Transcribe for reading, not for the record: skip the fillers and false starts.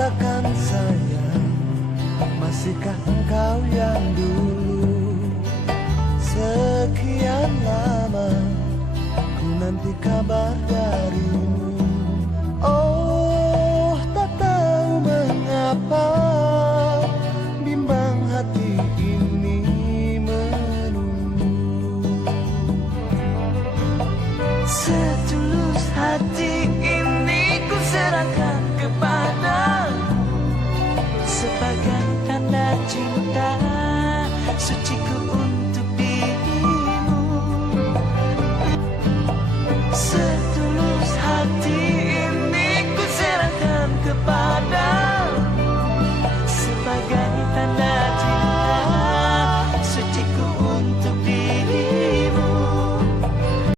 Katakan sayang, masihkah engkau yang dulu? Sekian lama ku nanti kabar darimu. Oh, tak tahu mengapa bimbang hati ini menunggu. Setulus hati ini ku serahkan kepadamu sebagai tanda cinta suci ku